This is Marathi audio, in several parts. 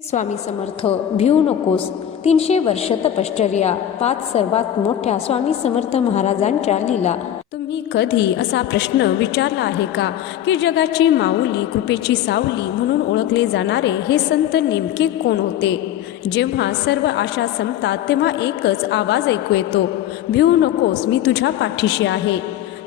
स्वामी समर्थ. भिवू नकोस. 300 वर्ष तपश्चर्या. 5 सर्वात मोठ्या स्वामी समर्थ महाराजांच्या लीला. तुम्ही कधी असा प्रश्न विचारला आहे का की जगाची माऊली, कृपेची सावली म्हणून ओळखले जाणारे हे संत नेमके कोण होते? जेव्हा सर्व आशा संपतात तेव्हा एकच आवाज ऐकू येतो, भिवू नकोस, मी तुझ्या पाठीशी आहे.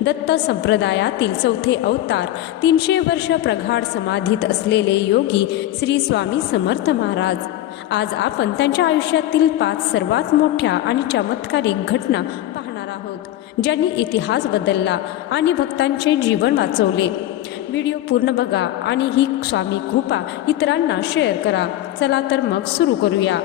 दत्त संप्रदायातील चौथे अवतार, 300 वर्ष प्रगाढ समाधीत असलेले योगी श्री स्वामी समर्थ महाराज. आज आपण त्यांच्या आयुष्यातील 5 सर्वात मोठ्या आणि चमत्कारिक घटना पाहणार आहोत, ज्यांनी इतिहास बदलला आणि भक्तांचे जीवन वाचवले. व्हिडिओ पूर्ण बघा आणि ही स्वामी कृपा इतरांना शेअर करा. चला तर मग सुरू करूया.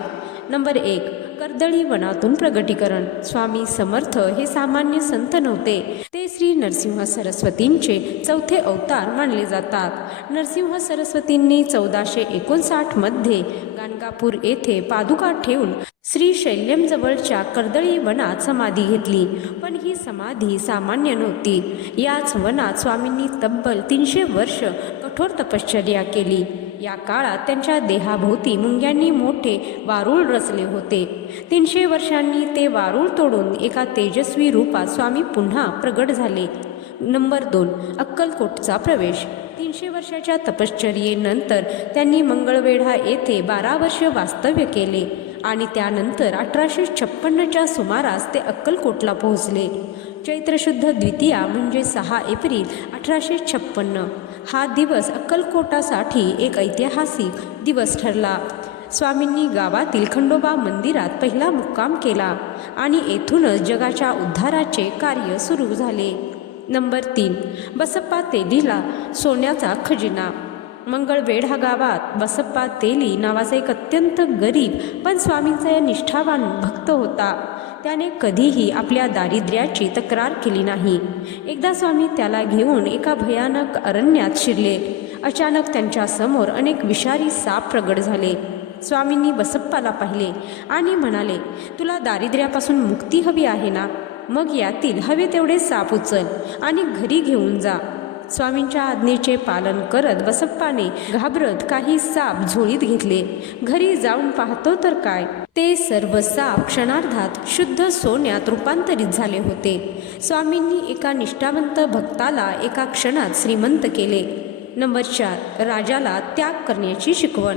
नंबर 1. कर्दळी वनातून प्रगटीकरण. स्वामी समर्थ हे सामान्य संत नव्हते. ते श्री नरसिंह सरस्वतींचे चौथे अवतार मानले जातात. नरसिंह सरस्वतींनी 1459 मध्ये गाणगापूर येथे पादुका ठेवून श्रीशैल्यम जवळच्या कर्दळी वनात समाधी घेतली. पण ही समाधी सामान्य नव्हती. याच वनात स्वामींनी तब्बल 300 वर्ष कठोर तपश्चर्या केली. या काळात त्यांच्या देहाभोवती मुंग्यांनी मोठे वारूळ रचले होते. 300 वर्षांनी ते वारूळ तोडून एका तेजस्वी रूपात स्वामी पुन्हा प्रगट झाले. नंबर 2. अक्कलकोटचा प्रवेश. 300 वर्षाच्या तपश्चर्येनंतर त्यांनी मंगळवेढा येथे 12 वर्ष वास्तव्य केले आणि त्यानंतर 1856च्या सुमारास ते अक्कलकोटला पोहोचले. चैत्र शुद्ध द्वितीया म्हणजे 6 एप्रिल 1856 हा दिवस अक्कलकोटासाठी एक ऐतिहासिक दिवस ठरला. स्वामींनी गावातील खंडोबा मंदिरात पहिला मुक्काम केला आणि येथूनच जगाच्या उद्धाराचे कार्य सुरू झाले. नंबर 3. बसप्पा तेलीला सोन्याचा खजिना. मंगळवेढा गावात बसप्पा तेली नावाचा एक अत्यंत गरीब पण स्वामींचा निष्ठावान भक्त होता. त्याने कधीही आपल्या दारिद्र्याची तक्रार केली नाही. एकदा स्वामी त्याला घेऊन एका भयानक अरण्यात शिरले. अचानक त्यांच्या समोर अनेक विषारी साप प्रगट झाले. स्वामींनी बसप्पाला पाहिले आणि म्हणाले, तुला दारिद्र्यापासून मुक्ती हवी आहे ना? मग यातील हवे तेवढे साप उचल आणि घरी घेऊन जा. स्वामींच्या आज्ञेचे पालन करत बसप्पाने घाबरत काही साप झोळीत घेतले. घरी जाऊन पाहतो तर काय, ते सर्व साप क्षणार्धात शुद्ध सोन्यात रूपांतरित झाले होते. स्वामींनी एका निष्ठावंत भक्ताला एका क्षणात श्रीमंत केले. नंबर 4. राजाला त्याग करण्याची शिकवण.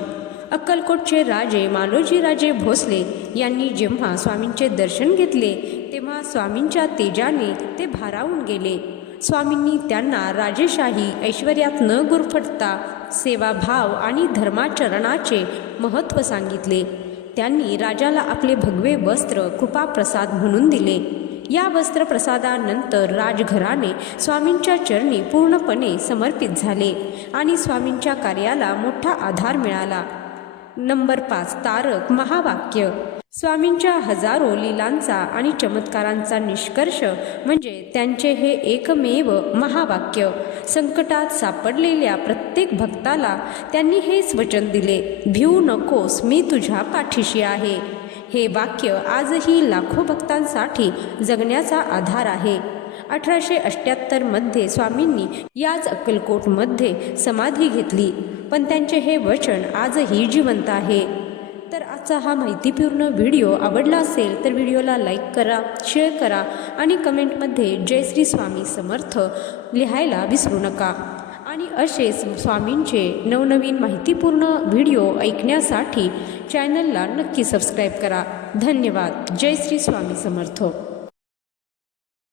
अक्कलकोटचे राजे मालोजीराजे भोसले यांनी जेव्हा स्वामींचे दर्शन घेतले तेव्हा स्वामींच्या तेजाने ते भारावून गेले. स्वामींनी त्यांना राजेशाही ऐश्वर्यात न गुरफटता सेवाभाव आणि धर्माचरणाचे महत्त्व सांगितले. त्यांनी राजाला आपले भगवे वस्त्र कृपाप्रसाद म्हणून दिले. या वस्त्रप्रसादानंतर राजघराणे स्वामींच्या चरणी पूर्णपणे समर्पित झाले आणि स्वामींच्या कार्याला मोठा आधार मिळाला. नंबर 5. तारक महावाक्य. स्वामींच्या हजारो लीलांचा आणि चमत्कारांचा निष्कर्ष म्हणजे त्यांचे हे एकमेव महावाक्य. संकटात सापडलेल्या प्रत्येक भक्ताला त्यांनी हेच वचन दिले, भिवू नकोस, मी तुझ्या पाठीशी आहे. हे वाक्य आजही लाखो भक्तांसाठी जगण्याचा आधार आहे. 1878 मध्ये स्वामींनी याच अक्कलकोटमध्ये समाधी घेतली, पण त्यांचे हे वचन आजही जिवंत आहे. तर आजचा हा माहितीपूर्ण व्हिडिओ आवडला असेल तर व्हिडिओला लाईक करा, शेअर करा आणि कमेंटमध्ये जय श्री स्वामी समर्थ लिहायला विसरू नका. आणि असेच स्वामींचे नवनवीन माहितीपूर्ण व्हिडिओ ऐकण्यासाठी चॅनलला नक्की सबस्क्राईब करा. धन्यवाद. जय श्री स्वामी समर्थ.